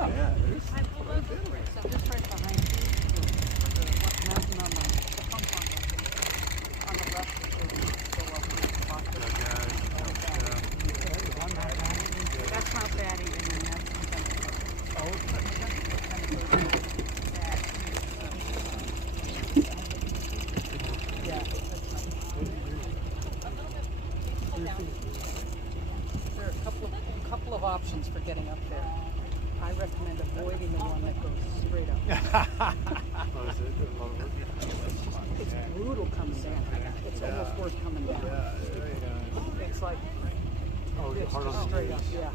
Yeah, there's So just right behind you, the mountain on the pump on the left is where we go up to the top. That's not bad even, and that's yeah. There are a couple of options for getting up there. I recommend avoiding the one that goes straight up. It's brutal coming down. It's almost worth coming down. It's like, it's just straight up, yeah.